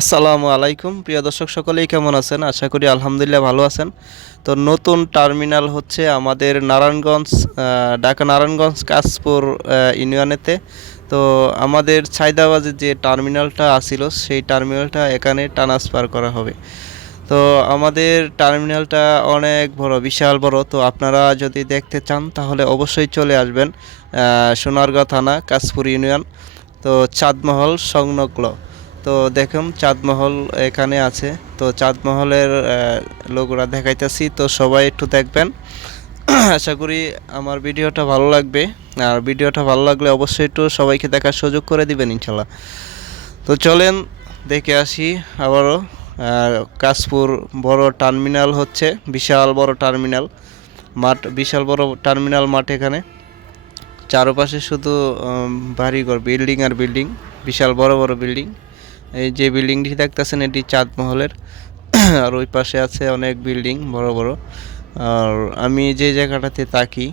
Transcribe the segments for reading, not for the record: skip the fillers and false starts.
আসসালামু আলাইকুম প্রিয় দর্শক, সকলেই কেমন আছেন? আশা করি আলহামদুলিল্লাহ ভালো আছেন। তো নতুন টার্মিনাল হচ্ছে আমাদের নারায়ণগঞ্জ, ঢাকা নারায়ণগঞ্জ কাশপুর ইউনিয়নেতে। তো আমাদের ছাইদাবাজে যে টার্মিনালটা আছিল সেই টার্মিনালটা এখানে ট্রান্সফার করা হবে। তো আমাদের টার্মিনালটা অনেক বড়, বিশাল বড়। তো আপনারা যদি দেখতে চান তাহলে অবশ্যই চলে আসবেন সোনারগাঁও থানা, কাশপুর ইউনিয়ন। তো চাঁদমহল সংলগ্ন। তো দেখুন চাঁদমহল এখানে আছে। তো চাঁদমহলের লোগোটা দেখাইতেছি, তো সবাই একটু দেখবেন। আশা করি আমার ভিডিওটা ভালো লাগবে। আর ভিডিওটা ভালো লাগলে অবশ্যই একটু সবাইকে দেখার সুযোগ করে দিবেন ইনশাল্লাহ। তো চলেন দেখে আসি আবারও। কাশপুর বড় টার্মিনাল হচ্ছে, বিশাল বড় টার্মিনাল মাঠ, বিশাল বড় টার্মিনাল মাঠ। এখানে চারপাশে শুধু বাড়িঘর, বিল্ডিং আর বিল্ডিং, বিশাল বড় বড় বিল্ডিং। এই যে বিল্ডিংটি দেখতেছেন এটি চাঁদমহলের। আর ওই পাশে আছে অনেক বিল্ডিং বড় বড়। আর আমি যে জায়গাটাতে থাকি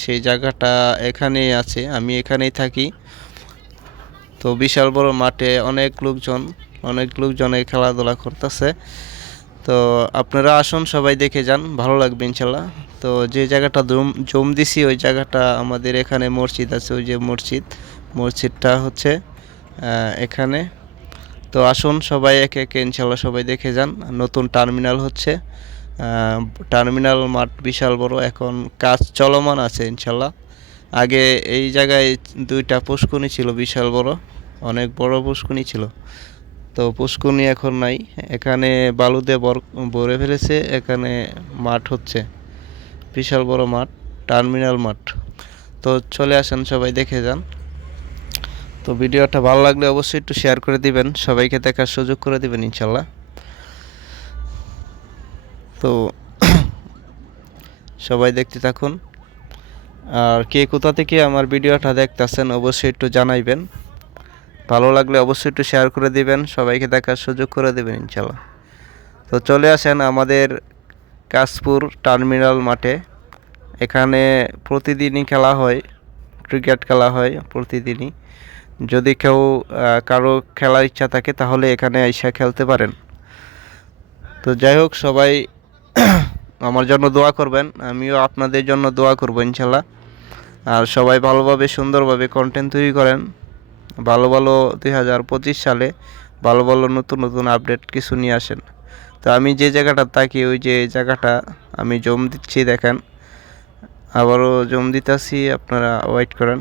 সেই জায়গাটা এখানেই আছে, আমি এখানেই থাকি। তো বিশাল বড় মাঠে অনেক লোকজন এই খেলাধুলা করতেছে। তো আপনারা আসুন, সবাই দেখে যান, ভালো লাগবে ইনশাল্লাহ। তো যে জায়গাটা জম দিছি ওই জায়গাটা আমাদের এখানে মসজিদ আছে, ওই যে মসজিদটা হচ্ছে এখানে। তো আসুন সবাই একে একে ইনশাল্লাহ সবাই দেখে যান। নতুন টার্মিনাল হচ্ছে, টার্মিনাল মাঠ বিশাল বড়, এখন কাজ চলমান আছে ইনশাল্লাহ। আগে এই জায়গায় দুইটা পুষ্কুনি ছিল, বিশাল বড়, অনেক বড় পুষ্কুনি ছিল। তো পুষ্কুনি এখন নাই, এখানে বালু দিয়ে ভরে ফেলেছে। এখানে মাঠ হচ্ছে, বিশাল বড় মাঠ, টার্মিনাল মাঠ। তো চলে আসেন, সবাই দেখে যান। তো ভিডিওটা ভালো লাগলে অবশ্যই একটু শেয়ার করে দিবেন, সবাইকে দেখার সুযোগ করে দিবেন ইনশাল্লাহ। তো সবাই দেখতে থাকুন। আর কে কোথা থেকে আমার ভিডিওটা দেখতেছেন অবশ্যই একটু জানাইবেন। ভালো লাগলে অবশ্যই একটু শেয়ার করে দিবেন, সবাইকে দেখার সুযোগ করে দেবেন ইনশাল্লাহ। তো চলে আসেন আমাদের কাশপুর টার্মিনাল মাঠে। এখানে প্রতিদিনই খেলা হয়, ক্রিকেট খেলা হয় প্রতিদিনই। যদি কেউ কারো খেলার ইচ্ছা থাকে তাহলে এখানে এসে খেলতে পারেন। তো যাই হোক, সবাই আমার জন্য দোয়া করবেন, আমিও আপনাদের জন্য দোয়া করবো ইনশাল্লাহ। আর সবাই ভালোভাবে সুন্দরভাবে কন্টেন্ট তৈরি করেন। ভালো ভালো 2025 সালে ভালো ভালো নতুন নতুন আপডেট কিছু নিয়ে আসেন। তো আমি যে জায়গাটা থাকি ওই যে জায়গাটা আমি জম দিচ্ছি, দেখেন আবারও জম দিতেছি, আপনারা ওয়েট করেন।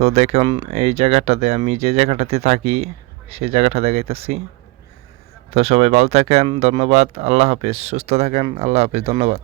তো দেখুন এই জায়গাটাতে, আমি যে জায়গাটাতে থাকি সেই জায়গাটা দেখাইতেছি। তো সবাই ভালো থাকেন, ধন্যবাদ, আল্লাহ হাফেজ, সুস্থ থাকেন, আল্লাহ হাফেজ, ধন্যবাদ।